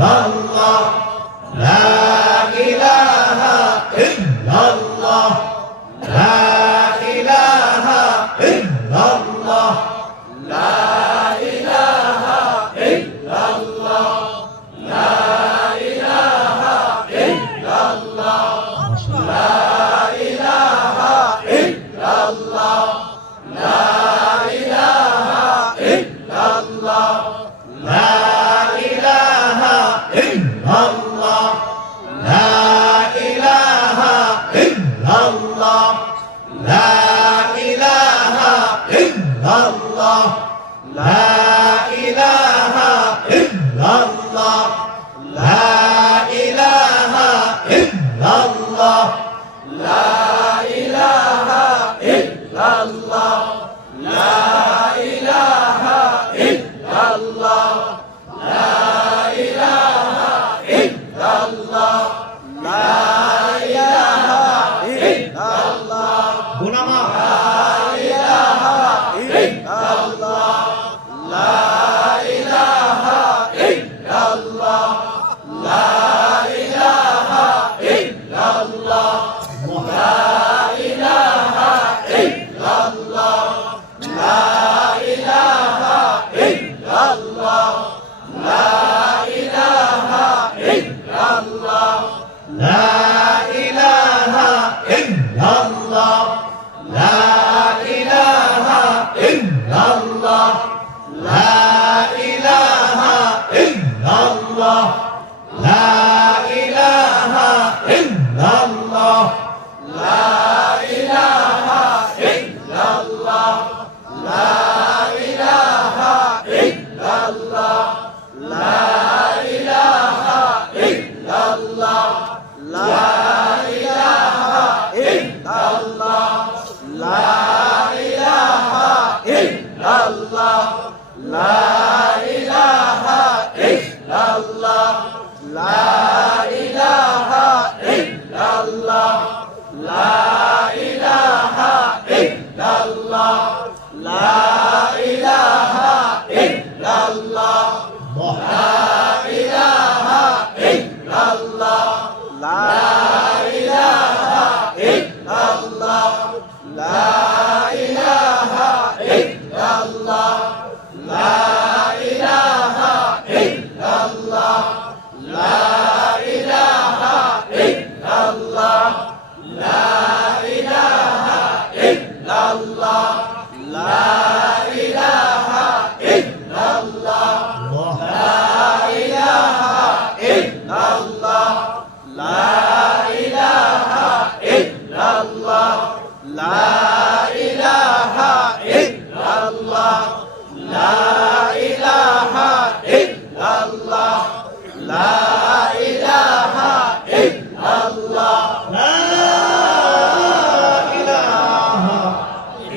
Aleluia. গুনামা লা لا لا